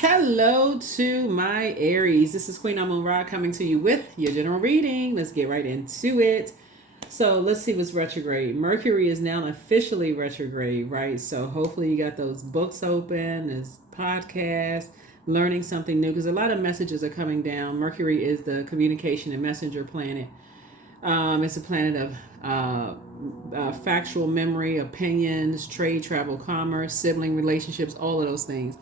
Hello to my Aries. This is Queen Amun Ra coming to you with your general reading. Let's get right into it. So let's see what's retrograde. Mercury is now officially retrograde, right? So hopefully you got those books open, this podcast, learning something new because a lot of messages are coming down. Mercury is the communication and messenger planet. It's a planet of factual memory, opinions, trade, travel, commerce, sibling relationships, all of those things.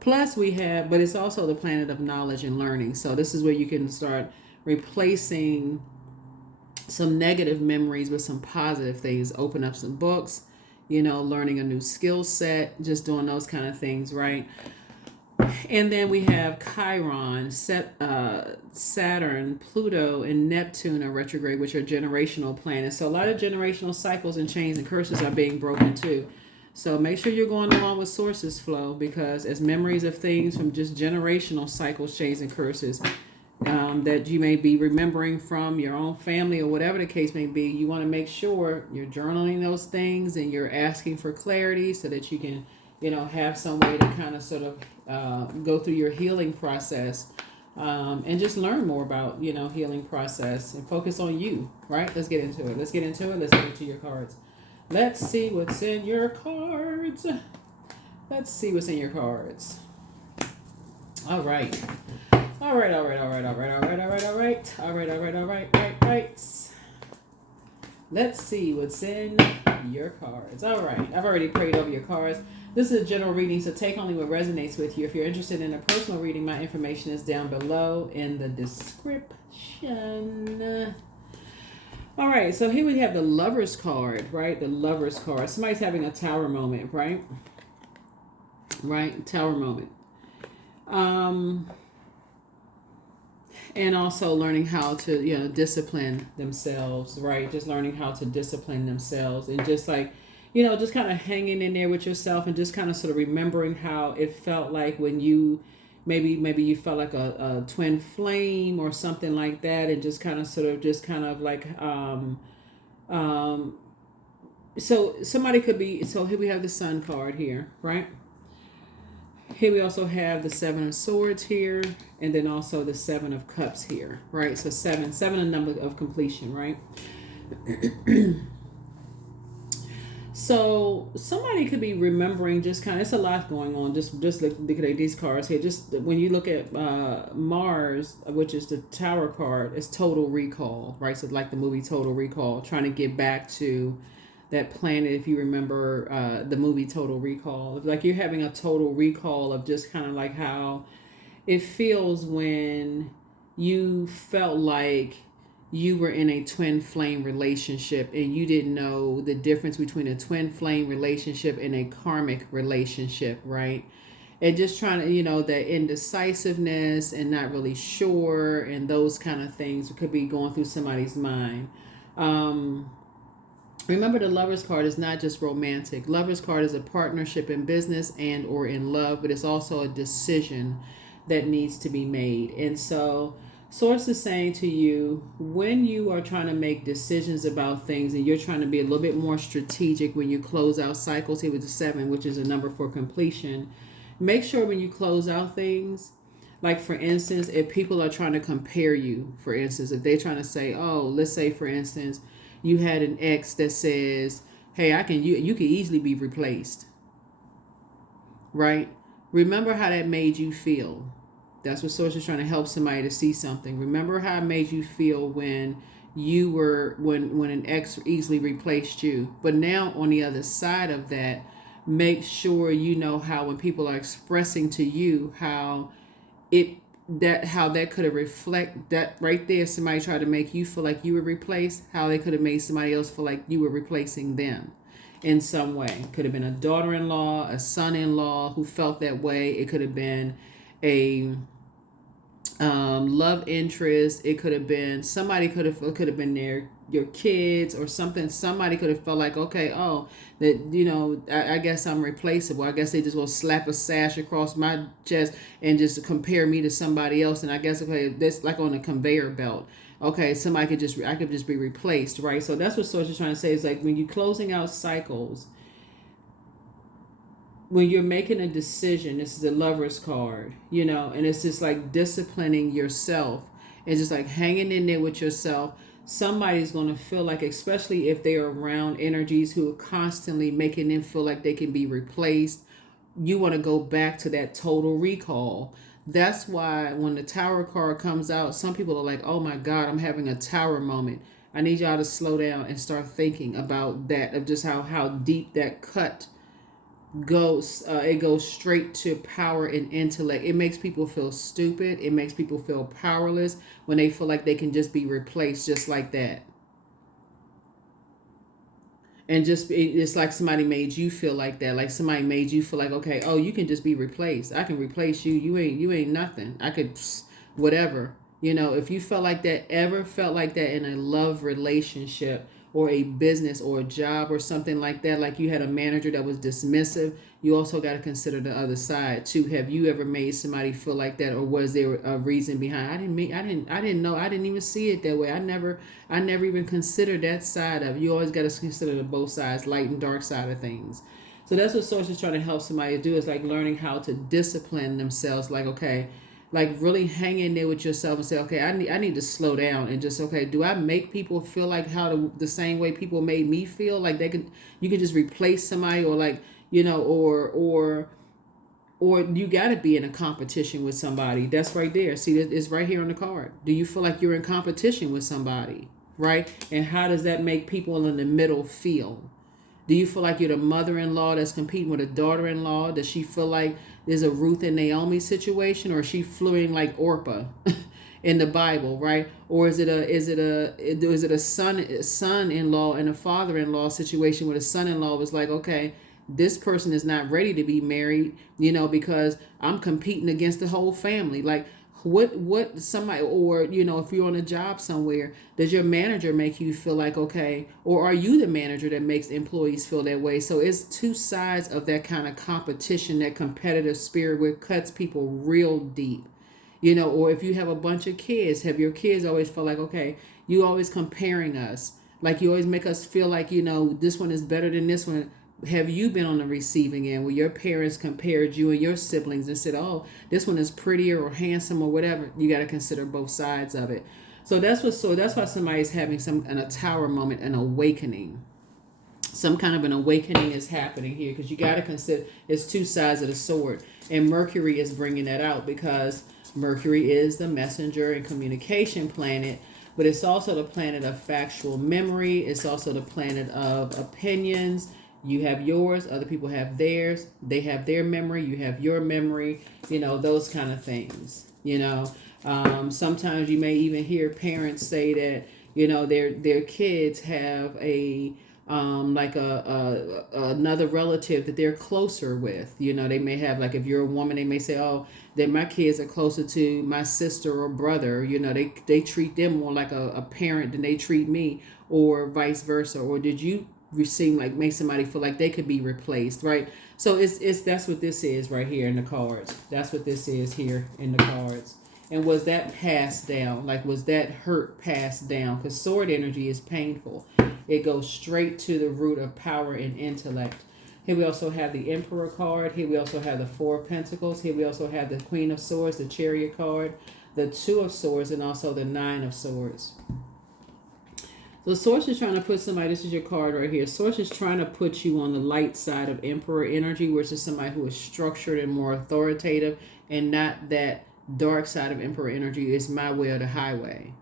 Plus, we have, but it's also the planet of knowledge and learning. So, this is where you can start replacing some negative memories with some positive things. Open up some books, learning a new skill set, just doing those kind of things, right? And then we have Chiron, Saturn, Pluto, and Neptune are retrograde, which are generational planets. So a lot of generational cycles and chains and curses are being broken too. So make sure you're going along with sources flow, because as memories of things from just generational cycles, chains, and curses that you may be remembering from your own family or whatever the case may be, you want to make sure you're journaling those things and you're asking for clarity so that you can have some way to kind of sort of go through your healing process, and just learn more about, healing process and focus on you, right? Let's get into it. Let's get into your cards. Let's see what's in your cards. Let's see what's in your cards. All right. All right. Let's see what's in your cards. All right. I've already prayed over your cards. This is a general reading, so take only what resonates with you. If you're interested in a personal reading, my information is down below in the description. All right, so here we have the Lover's card, right? The Lover's card. Somebody's having a tower moment, right? Right? Tower moment. And also learning how to, discipline themselves, right? Just learning how to discipline themselves and just like, just kind of hanging in there with yourself and just kind of sort of remembering how it felt like when you maybe you felt like a twin flame or something like that, and just kind of like so somebody could be, so here we have the Sun card here, right? Here we also have the Seven of Swords here, and then also the Seven of Cups here, right? So seven a number of completion, right? So somebody could be remembering just kind of, it's a lot going on. Just look at these cards here. Just when you look at Mars, which is the Tower card, it's total recall, right? So like the movie Total Recall, trying to get back to that planet. If you remember the movie Total Recall, like you're having a total recall of just kind of like how it feels when you felt like you were in a twin flame relationship and you didn't know the difference between a twin flame relationship and a karmic relationship, right? And just trying to, that indecisiveness and not really sure and those kind of things could be going through somebody's mind. Remember, the Lover's card is not just romantic. Lover's card is a partnership in business and or in love, but it's also a decision that needs to be made. And so Source is saying to you, when you are trying to make decisions about things and you're trying to be a little bit more strategic when you close out cycles, here with the 7, which is a number for completion, make sure when you close out things, like for instance, if people are trying to compare you, for instance, if they're trying to say, oh, let's say for instance, you had an ex that says, hey, you can easily be replaced, right? Remember how that made you feel. That's what Source is trying to help somebody to see something. Remember how it made you feel when you were when an ex easily replaced you. But now on the other side of that, make sure you know how when people are expressing to you how that could have reflect that right there. Somebody tried to make you feel like you were replaced, how they could have made somebody else feel like you were replacing them in some way. Could have been a daughter-in-law, a son-in-law who felt that way. It could have been a love interest. It could have been somebody could have been your kids or something. Somebody could have felt like, okay, oh, that I guess I'm replaceable. I guess they just will slap a sash across my chest and just compare me to somebody else. And I guess, okay, that's like on a conveyor belt. Okay, I could just be replaced, right? So that's what Source is trying to say, is like when you're closing out cycles, when you're making a decision, this is the Lover's card, you know, and it's just like disciplining yourself. It's just like hanging in there with yourself. Somebody's going to feel like, especially if they're around energies who are constantly making them feel like they can be replaced, you want to go back to that total recall. That's why when the Tower card comes out, some people are like, oh my God, I'm having a Tower moment. I need y'all to slow down and start thinking about that, of just how deep that cut goes. It goes straight to power and intellect. It makes people feel stupid. It makes people feel powerless when they feel like they can just be replaced just like that. And just it's like somebody made you feel like that, like somebody made you feel like, okay, oh, you can just be replaced. I can replace you. You ain't nothing. I could whatever. You know, if you felt like that, ever felt like that in a love relationship or a business or a job or something like that, like you had a manager that was dismissive, you also got to consider the other side too. Have you ever made somebody feel like that, or was there a reason behind? I didn't know. I didn't even see it that way. I never even considered that side of it. You always got to consider the both sides, light and dark side of things. So that's what Source is trying to help somebody do, is like learning how to discipline themselves. Like, okay, like really hang in there with yourself and say, okay, I need to slow down and just, okay, do I make people feel like how the same way people made me feel? Like you can just replace somebody, or like, you know, or you got to be in a competition with somebody. That's right there. See, it's right here on the card. Do you feel like you're in competition with somebody, right? And how does that make people in the middle feel? Do you feel like you're the mother-in-law that's competing with a daughter-in-law? Does she feel like there's a Ruth and Naomi situation, or is she fluing like Orpah in the Bible, right? Or is it a son-in-law and a father-in-law situation where the son-in-law was like, okay, this person is not ready to be married, you know, because I'm competing against the whole family. Like, what somebody, or you know, if you're on a job somewhere, does your manager make you feel like, okay, or are you the manager that makes employees feel that way? So it's two sides of that kind of competition, that competitive spirit, where it cuts people real deep, you know. Or if you have a bunch of kids, have your kids always felt like, okay, you always comparing us, like you always make us feel like, you know, this one is better than this one. Have you been on the receiving end where your parents compared you and your siblings and said, oh, this one is prettier or handsome or whatever? You got to consider both sides of it. So that's why somebody's having a Tower moment, an awakening. Some kind of an awakening is happening here, because you got to consider it's two sides of the sword. And Mercury is bringing that out, because Mercury is the messenger and communication planet, but it's also the planet of factual memory. It's also the planet of opinions. You have yours, other people have theirs. They have their memory, you have your memory, you know, those kind of things, you know. Sometimes you may even hear parents say that, you know, their kids have a like another relative that they're closer with. You know, they may have, like, if you're a woman, they may say, oh, that my kids are closer to my sister or brother. You know, they treat them more like a parent than they treat me, or vice versa. Or did you seem like make somebody feel like they could be replaced, right? So it's that's what this is right here in the cards. That's what this is here in the cards. And was that passed down? Like, was that hurt passed down? Because sword energy is painful. It goes straight to the root of power and intellect. Here we also have the Emperor card. Here we also have the Four of Pentacles. Here we also have the Queen of Swords, the Chariot card, the Two of Swords, and also the Nine of Swords. So Source is trying to put somebody, this is your card right here. Source is trying to put you on the light side of Emperor energy, which is somebody who is structured and more authoritative, and not that dark side of Emperor energy is my way or the highway.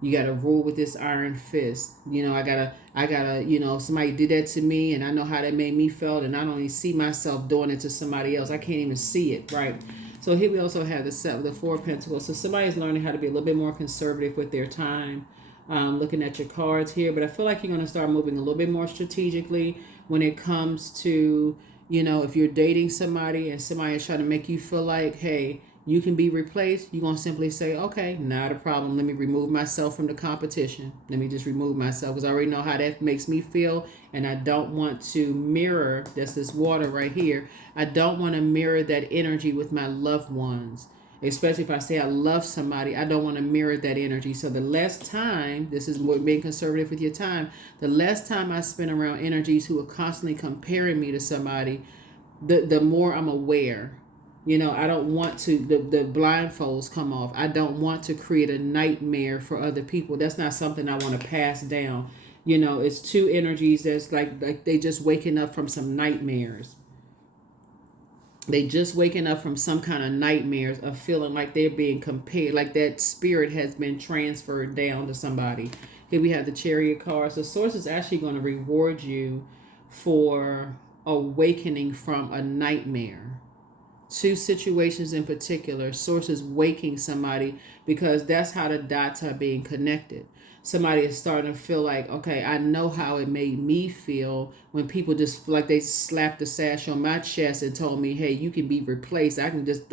You got to rule with this iron fist. You know, I gotta, you know, somebody did that to me and I know how that made me feel, and I don't even see myself doing it to somebody else. I can't even see it, right? So here we also have the Four of Pentacles. So somebody's learning how to be a little bit more conservative with their time. Looking at your cards here, but I feel like you're going to start moving a little bit more strategically when it comes to, you know, if you're dating somebody and somebody is trying to make you feel like, hey, you can be replaced, you're going to simply say, okay, not a problem. Let me remove myself from the competition. Let me just remove myself, because I already know how that makes me feel, and I don't want to mirror, that's this water right here, I don't want to mirror that energy with my loved ones. Especially if I say I love somebody, I don't want to mirror that energy. So the less time, this is what being conservative with your time, the less time I spend around energies who are constantly comparing me to somebody, the more I'm aware. You know, I don't want to, the blindfolds come off. I don't want to create a nightmare for other people. That's not something I want to pass down. You know, it's two energies that's like they just waking up from some nightmares. They just waking up from some kind of nightmares of feeling like they're being compared, like that spirit has been transferred down to somebody. Here we have the Chariot card. So Source is actually going to reward you for awakening from a nightmare. Two situations in particular, Source is waking somebody because that's how the dots are being connected. Somebody is starting to feel like, okay, I know how it made me feel when people just like they slapped the sash on my chest and told me, hey, you can be replaced. I could just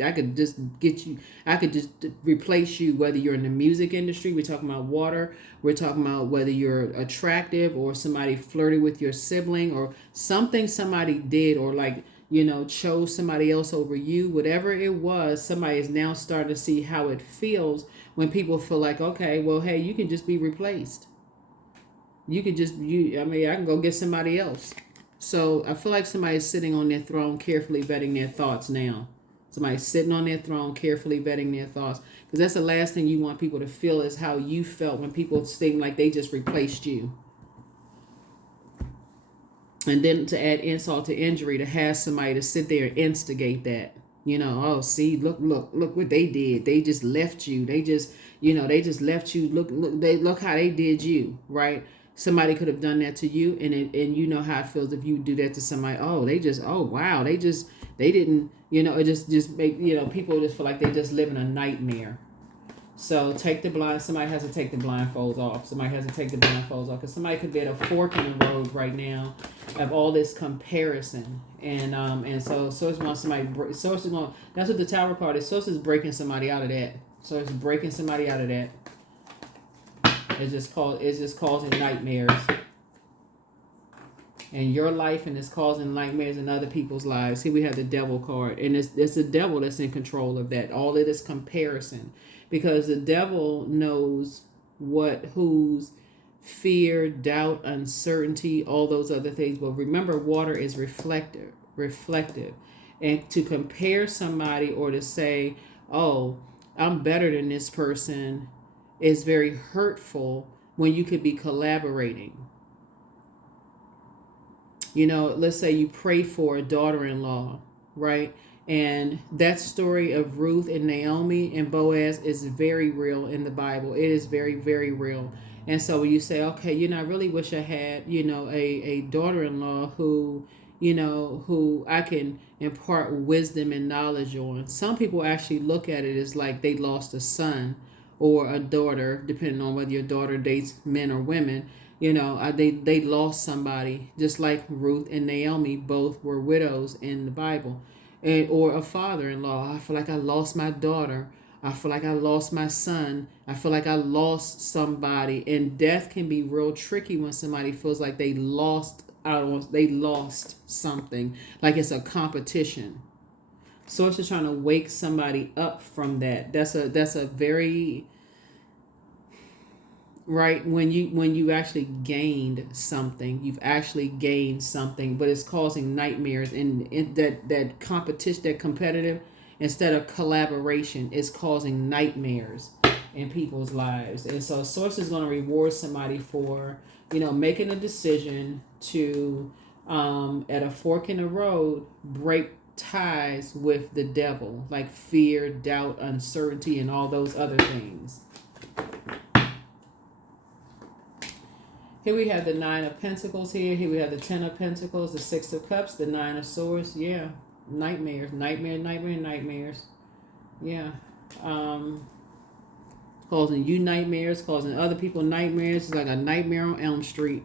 get you, I could just replace you, whether you're in the music industry, we're talking about water, we're talking about whether you're attractive or somebody flirted with your sibling or something somebody did, or like, you know, chose somebody else over you, whatever it was. Somebody is now starting to see how it feels when people feel like, okay, well, hey, you can just be replaced. You could just, I mean, I can go get somebody else. So I feel like somebody's sitting on their throne, carefully vetting their thoughts now. Somebody's sitting on their throne, carefully vetting their thoughts. Because that's the last thing you want people to feel is how you felt when people seem like they just replaced you. And then to add insult to injury, to have somebody to sit there and instigate that. You know, oh, see, look what they did. They just left you. They just, you know, they just left you. Look how they did you, right? Somebody could have done that to you, and you know how it feels if you do that to somebody. Oh, oh wow, they didn't, you know, it just make, you know, people just feel like they just live in a nightmare. So somebody has to take the blindfolds off. Somebody has to take the blindfolds off because somebody could be at a fork in the road right now of all this comparison. And so Source wants somebody, Source is going, that's what the Tower card is. Source is breaking somebody out of that. So it's breaking somebody out of that. It's just causing nightmares in your life, and it's causing nightmares in other people's lives. Here we have the Devil card, and it's the devil that's in control of that. All of this comparison. Because the devil knows whose fear, doubt, uncertainty, all those other things. But remember, water is reflective. And to compare somebody or to say, oh, I'm better than this person is very hurtful when you could be collaborating. You know, let's say you pray for a daughter-in-law, right? And that story of Ruth and Naomi and Boaz is very real in the Bible. It is very, very real. And so when you say, okay, you know, I really wish I had, you know, a daughter-in-law who, you know, who I can impart wisdom and knowledge on. Some people actually look at it as like they lost a son or a daughter, depending on whether your daughter dates men or women. You know, they lost somebody, just like Ruth and Naomi both were widows in the Bible. Or a father-in-law. I feel like I lost my daughter. I feel like I lost my son. I feel like I lost somebody. And death can be real tricky when somebody feels like they lost something, like it's a competition. Source is trying to wake somebody up from that. That's a very right, when you actually gained something, you've actually gained something, but it's causing nightmares, and that competition, that competitive instead of collaboration is causing nightmares in people's lives. And so Source is going to reward somebody for, you know, making a decision to at a fork in the road break ties with the devil, like fear, doubt, uncertainty, and all those other things. Here we have the Nine of Pentacles here. Here we have the Ten of Pentacles, the Six of Cups, the Nine of Swords. Yeah. Nightmares. Yeah. Causing you nightmares, causing other people nightmares. It's like a nightmare on Elm Street.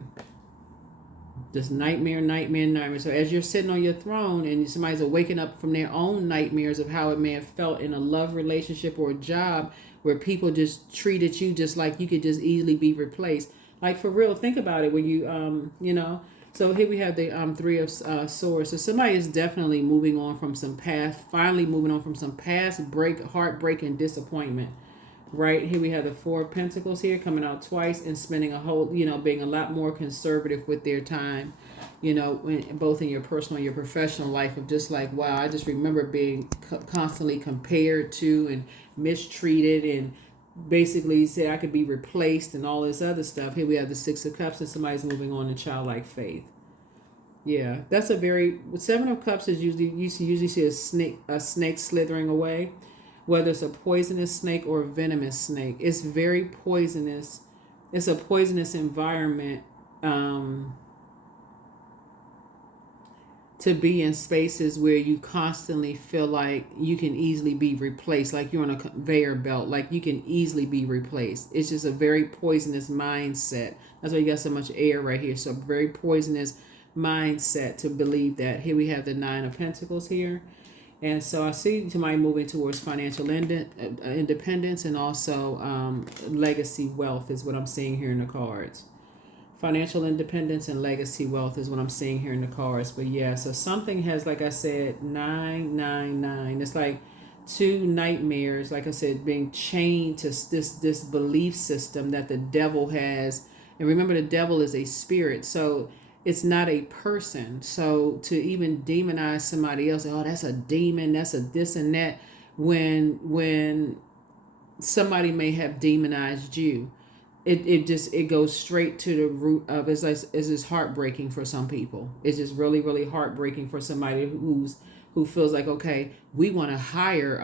Just nightmare. So as you're sitting on your throne and somebody's waking up from their own nightmares of how it may have felt in a love relationship or a job where people just treated you just like you could just easily be replaced. Like, for real, think about it when you, you know. So here we have the Three of Swords. So somebody is definitely moving on from some past, finally moving on from some past heartbreak, and disappointment. Right here we have the Four of Pentacles here coming out twice and spending a whole, you know, being a lot more conservative with their time. both in your personal and your professional life, of just like, wow, I just remember being constantly compared to and mistreated, and basically say I could be replaced and all this other stuff. Here we have the Six of Cups, and somebody's moving on to childlike faith. Yeah, that's a very Seven of Cups is usually, you usually see a snake slithering away, whether it's a poisonous snake or a venomous snake. It's very poisonous. It's a poisonous environment to be in spaces where you constantly feel like you can easily be replaced, like you're on a conveyor belt, like you can easily be replaced. It's just a very poisonous mindset. That's why you got so much air right here. So very poisonous mindset to believe that. Here we have the Nine of Pentacles here. And so I see somebody moving towards financial independence, and also legacy wealth is what I'm seeing here in the cards. Financial independence and legacy wealth is what I'm seeing here in the cards. But yeah, so something has, like I said, 999. It's like two nightmares, like I said, being chained to this belief system that the devil has. And remember, the devil is a spirit, so it's not a person. So to even demonize somebody else, oh, that's a demon, that's a this and that, when somebody may have demonized you, it goes straight to the root of it's just heartbreaking for some people. It's just really, really heartbreaking for somebody who feels like, okay, we want to hire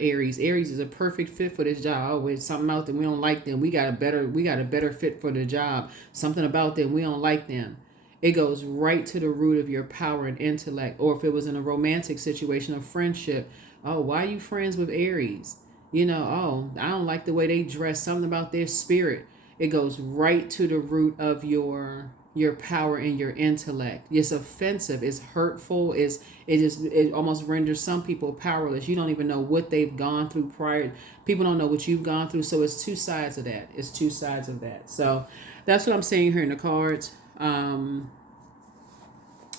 Aries. Aries is a perfect fit for this job. Oh, with something out there we don't like them. We got a better fit for the job. Something about them we don't like them. It goes right to the root of your power and intellect. Or if it was in a romantic situation, a friendship, oh, why are you friends with Aries? Oh, I don't like the way they dress. Something about their spirit. It goes right to the root of your power and your intellect. It's offensive. It's hurtful. It almost renders some people powerless. You don't even know what they've gone through prior. People don't know what you've gone through. So it's two sides of that. It's two sides of that. So that's what I'm seeing here in the cards.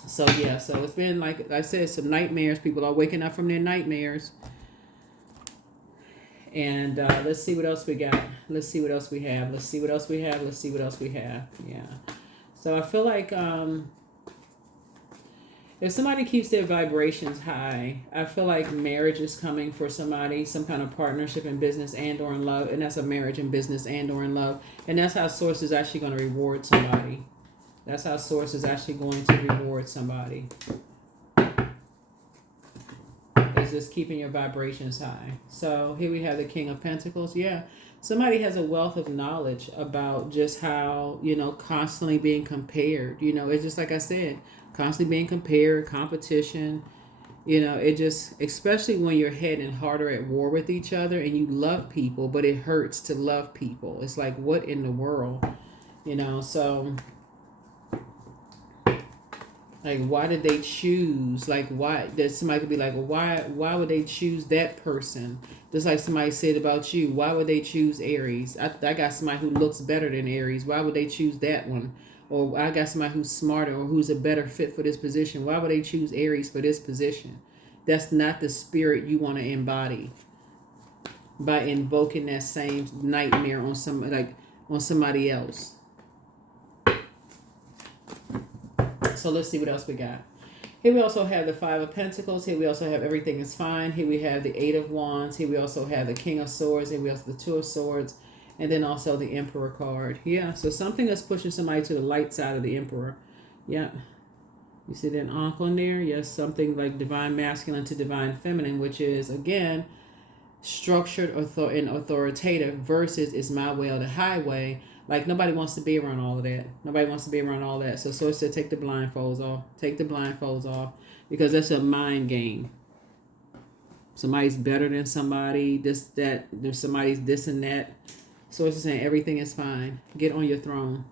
So yeah, so it's been, like I said, some nightmares. People are waking up from their nightmares. And let's see what else we got. Let's see what else we have. Let's see what else we have. Let's see what else we have. Yeah. So I feel like if somebody keeps their vibrations high, I feel like marriage is coming for somebody, some kind of partnership in business and or in love. And that's a marriage in business and or in love. And that's how Source is actually going to reward somebody. That's how Source is actually going to reward somebody. It's just keeping your vibrations high. So here we have the King of Pentacles. Yeah. Somebody has a wealth of knowledge about just how, constantly being compared. It's just like I said, constantly being compared, competition. It just, especially when your head and heart are at war with each other and you love people, but it hurts to love people. It's like, what in the world? So like, why did they choose? Like, why? That somebody could be like, well, why would they choose that person? Just like somebody said about you, why would they choose Aries? I got somebody who looks better than Aries. Why would they choose that one? Or I got somebody who's smarter or who's a better fit for this position. Why would they choose Aries for this position? That's not the spirit you want to embody by invoking that same nightmare on somebody else. So let's see what else we got. Here we also have the Five of Pentacles. Here we also have Everything is Fine. Here we have the Eight of Wands. Here we also have the King of Swords. Here we also have the Two of Swords. And then also the Emperor card. Yeah, so something that's pushing somebody to the light side of the Emperor. Yeah. You see that ankh on there? Yes, something like divine masculine to divine feminine, which is, again, structured and authoritative versus is my way or the highway. Like, nobody wants to be around all of that. Nobody wants to be around all that. So Source said, take the blindfolds off. Take the blindfolds off. Because that's a mind game. Somebody's better than somebody. This, that. There's somebody's this and that. Source is saying, everything is fine. Get on your throne.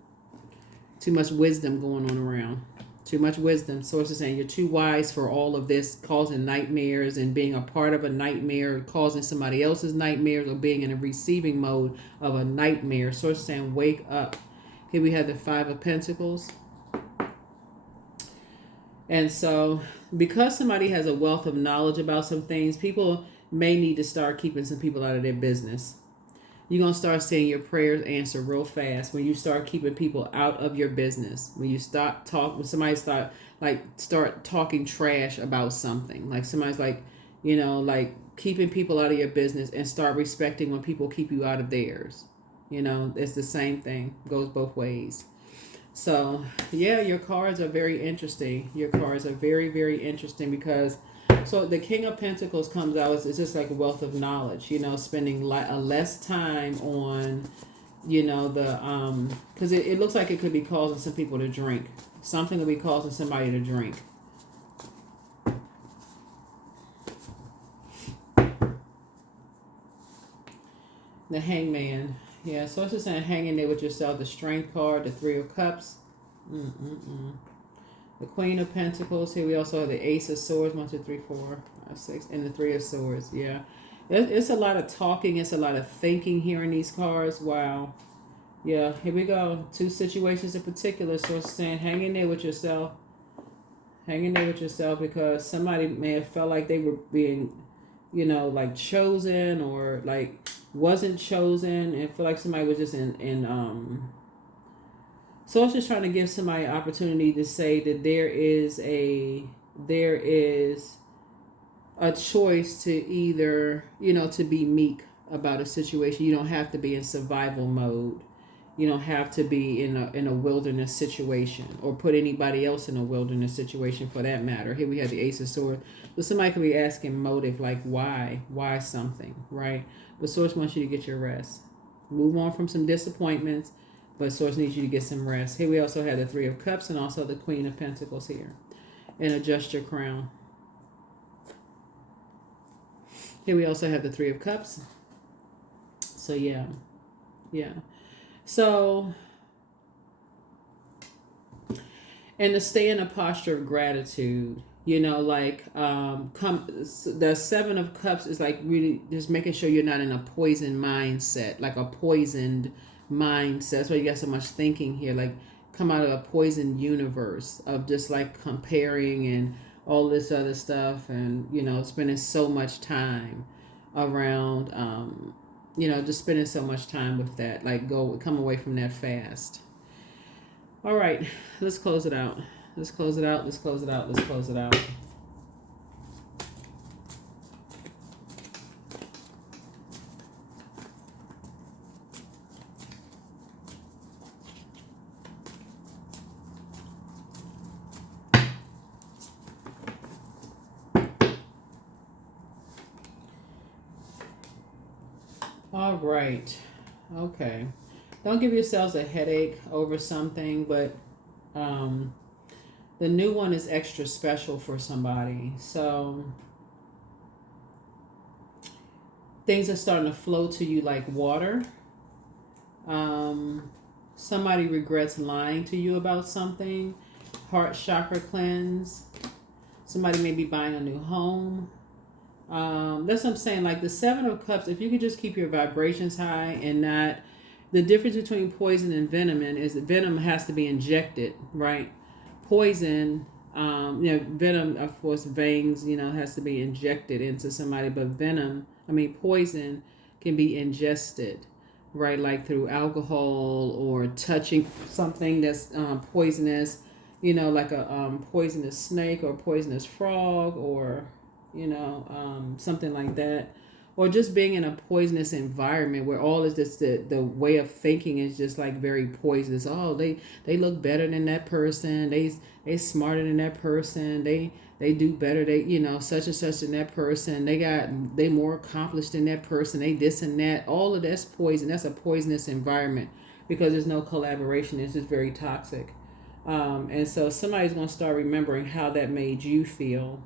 Too much wisdom going on around. Too much wisdom. Source is saying, you're too wise for all of this, causing nightmares and being a part of a nightmare, causing somebody else's nightmares, or being in a receiving mode of a nightmare. Source is saying, wake up. Here we have the Five of Pentacles. And so, because somebody has a wealth of knowledge about some things, people may need to start keeping some people out of their business. You're going to start seeing your prayers answered real fast when you start keeping people out of your business. When you when somebody start talking trash about something. Like somebody's like, like keeping people out of your business, and start respecting when people keep you out of theirs. It's the same thing. Goes both ways. So, yeah, your cards are very interesting. Your cards are very, very interesting because, so the King of Pentacles comes out. It's just like a wealth of knowledge, spending a less time on, because it looks like it could be causing some people to drink. Something will be causing somebody to drink. The Hangman. Yeah, so it's just saying hang in there with yourself. The Strength card, the Three of Cups. The Queen of Pentacles. Here we also have the Ace of Swords. 1, 2, 3, 4, 5, 6. And the Three of Swords. Yeah. It's a lot of talking. It's a lot of thinking here in these cards. Wow. Yeah, here we go. 2 situations in particular. So it's saying hang in there with yourself. Hang in there with yourself because somebody may have felt like they were being, like chosen or like wasn't chosen, and feel like somebody was just so I was just trying to give somebody an opportunity to say that there is a choice to either, to be meek about a situation. You don't have to be in survival mode. You don't have to be in a wilderness situation, or put anybody else in a wilderness situation for that matter. Here we have the Ace of Swords. So somebody could be asking motive, like why something, right? But Source wants you to get your rest. Move on from some disappointments, but Source needs you to get some rest. Here we also have the Three of Cups and also the Queen of Pentacles here. And adjust your crown. Here we also have the Three of Cups. So yeah. So, and to stay in a posture of gratitude, the Seven of Cups is like really just making sure you're not in a poisoned mindset, like a poisoned mindset. That's why you got so much thinking here, like come out of a poisoned universe of just like comparing and all this other stuff, and spending so much time around just spending so much time with that. Like come away from that fast. All right, let's close it out. Let's close it out. Let's close it out. Let's close it out. All right. Okay. Don't give yourselves a headache over something, but the new one is extra special for somebody. So things are starting to flow to you like water. Somebody regrets lying to you about something. Heart chakra cleanse. Somebody may be buying a new home. That's what I'm saying. Like the Seven of Cups, if you could just keep your vibrations high and not. The difference between poison and venom is that venom has to be injected, right? Poison, venom, of course, veins, has to be injected into somebody, but poison can be ingested, right? Like through alcohol or touching something that's poisonous, like a poisonous snake or poisonous frog or, something like that. Or just being in a poisonous environment where all is just the way of thinking is just like very poisonous. Oh, they look better than that person. They smarter than that person. They do better. They such and such than that person. They more accomplished than that person. They this and that. All of that's poison. That's a poisonous environment because there's no collaboration. It's just very toxic. And so somebody's gonna start remembering how that made you feel.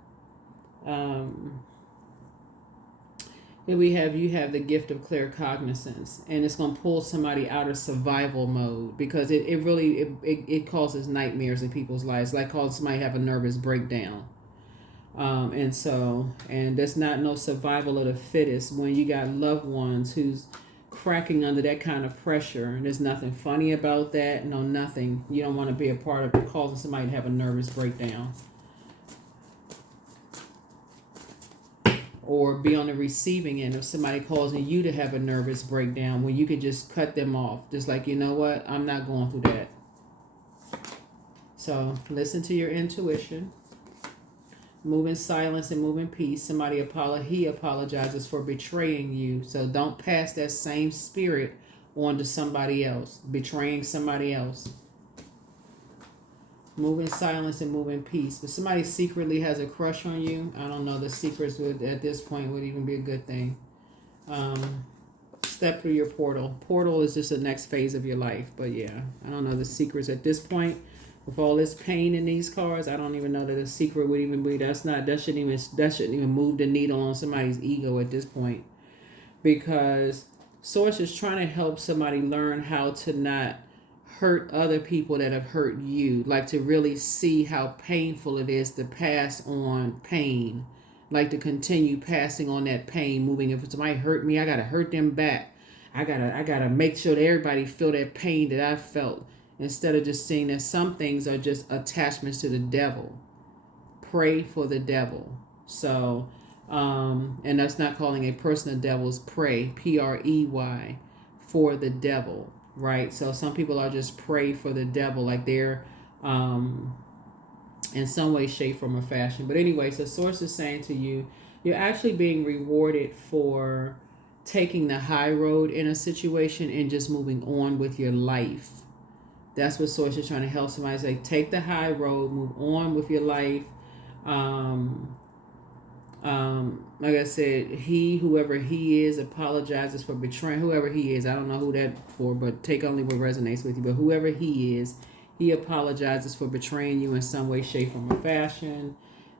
Here you have the gift of clear cognizance, and it's going to pull somebody out of survival mode because it really causes nightmares in people's lives, like causes somebody have a nervous breakdown. And there's not no survival of the fittest when you got loved ones who's cracking under that kind of pressure, and there's nothing funny about that. No, nothing. You don't want to be a part of causing somebody to have a nervous breakdown. or be on the receiving end of somebody causing you to have a nervous breakdown when you could just cut them off. Just like, you know what? I'm not going through that. So listen to your intuition. Move in silence and move in peace. He apologizes for betraying you. So don't pass that same spirit on to somebody else. Betraying somebody else. Move in silence and move in peace. If somebody secretly has a crush on you, I don't know, the secrets would at this point would even be a good thing. Step through your portal. Portal is just the next phase of your life. But yeah, I don't know the secrets at this point. With all this pain in these cards, I don't even know that a secret would even be. That shouldn't even move the needle on somebody's ego at this point. Because Source is trying to help somebody learn how to not hurt other people that have hurt you, like to really see how painful it is to pass on pain, like to continue passing on that pain, moving. If somebody hurt me, I gotta hurt them back. I gotta make sure that everybody feel that pain that I felt, instead of just seeing that some things are just attachments to the devil. Pray for the devil. So and that's not calling a person a devil, is pray, Prey, for the devil. Right, so some people are just pray for the devil, like they're in some way, shape, form, or fashion. But anyway, so Source is saying to you, you're actually being rewarded for taking the high road in a situation and just moving on with your life. That's what Source is trying to help somebody say. Take the high road, move on with your life. Like I said, whoever he is, apologizes for betraying whoever he is. I don't know who that for, but take only what resonates with you. But whoever he is, he apologizes for betraying you in some way, shape, form, or fashion.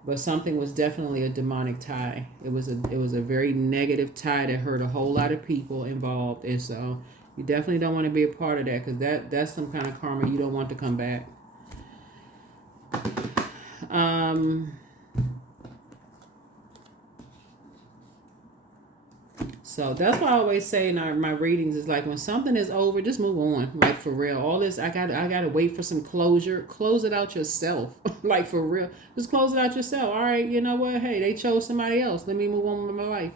But something was definitely a demonic tie. It was a very negative tie that hurt a whole lot of people involved, and so you definitely don't want to be a part of that, because that's some kind of karma you don't want to come back. So that's why I always say in my readings is like, when something is over, just move on. Like, for real. All this, I gotta wait for some closure. Close it out yourself. Like, for real. Just close it out yourself. All right, you know what? Hey, they chose somebody else. Let me move on with my life.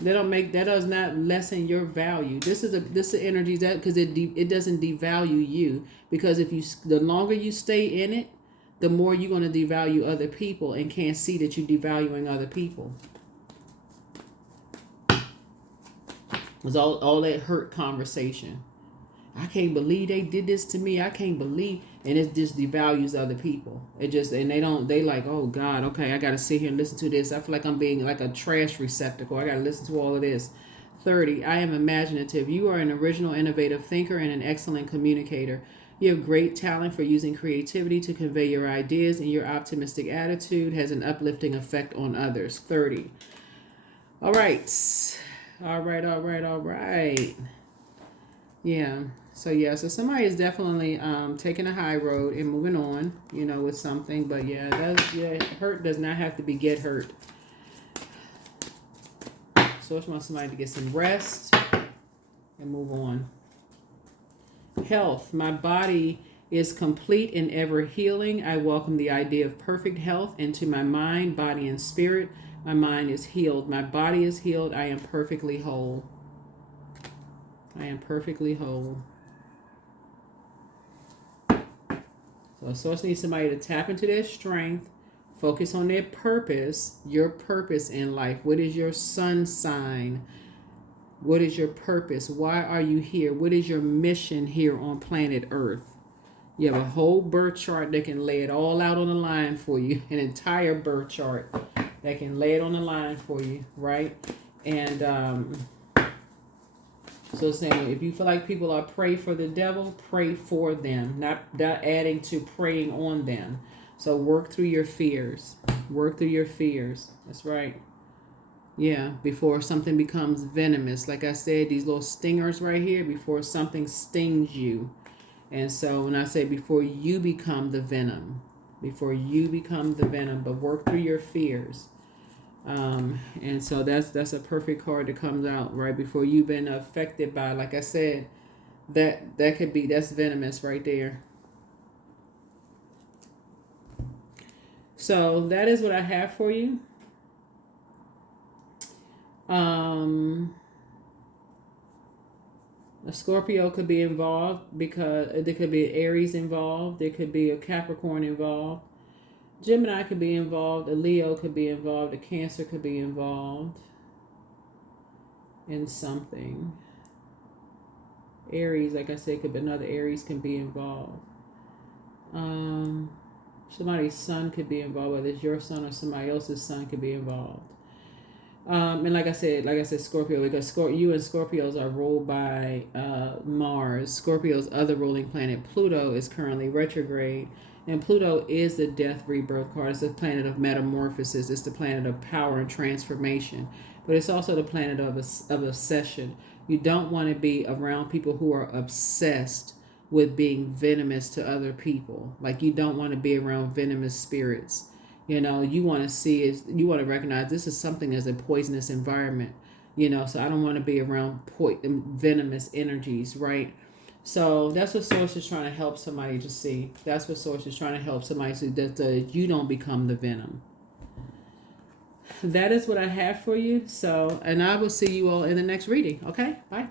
That does not lessen your value. This is energy that, because it doesn't devalue you. Because the longer you stay in it, the more you're going to devalue other people and can't see that you're devaluing other people. Was all that hurt conversation. I can't believe they did this to me. I can't believe, and it just devalues other people. They like, oh God, okay, I gotta sit here and listen to this. I feel like I'm being like a trash receptacle. I gotta listen to all of this. 30, I am imaginative. You are an original, innovative thinker and an excellent communicator. You have great talent for using creativity to convey your ideas, and your optimistic attitude has an uplifting effect on others. 30. All right. Yeah. So somebody is definitely taking a high road and moving on, with something. But hurt does not have to be get hurt. So I just want somebody to get some rest and move on. Health. My body is complete and ever healing. I welcome the idea of perfect health into my mind, body, and spirit. My mind is healed. My body is healed. I am perfectly whole. I am perfectly whole. So Source needs somebody to tap into their strength, focus on their purpose, your purpose in life. What is your sun sign? What is your purpose? Why are you here? What is your mission here on planet Earth? You have a whole birth chart that can lay it all out on the line for you. An entire birth chart that can lay it on the line for you, right? And so saying, if you feel like people are prey for the devil, pray for them, not adding to preying on them. So work through your fears. Work through your fears. That's right. Yeah, before something becomes venomous. Like I said, these little stingers right here, before something stings you. And so when I say before you become the venom, but work through your fears. And so that's a perfect card that comes out right before you've been affected by, like I said, that's venomous right there. So that is what I have for you. A Scorpio could be involved because there could be an Aries involved. There could be a Capricorn involved. Gemini could be involved. A Leo could be involved. A Cancer could be involved in something. Aries, like I said, could be another Aries can be involved. Somebody's son could be involved, whether it's your son or somebody else's son could be involved. And like I said, Scorpio, because you and Scorpios are ruled by Mars. Scorpio's other ruling planet, Pluto, is currently retrograde. And Pluto is the death rebirth card. It's the planet of metamorphosis. It's the planet of power and transformation. But it's also the planet of obsession. You don't want to be around people who are obsessed with being venomous to other people. Like, you don't want to be around venomous spirits. You know, you want to recognize this is something as a poisonous environment. You know, so I don't want to be around venomous energies, right? So that's what Source is trying to help somebody to see. That's what Source is trying to help somebody to that you don't become the venom. That is what I have for you. So, and I will see you all in the next reading. Okay, bye.